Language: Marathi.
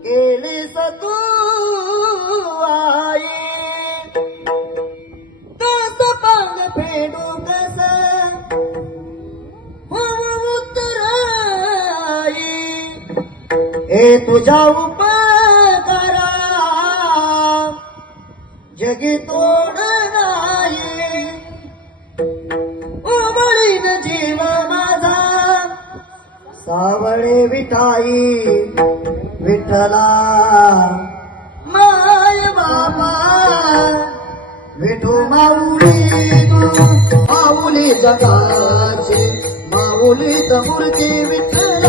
केलीस तू आई. कस पान फेडू कस? उत्तराई. हे तुझ्या उपकारा. जगी तोड नाही. उमळीन जीव माझा. सावळे विठाई विठ्ठला माय बाबा विठू माऊली माऊली जगाची माऊली तर मूर्ती विठ्ठल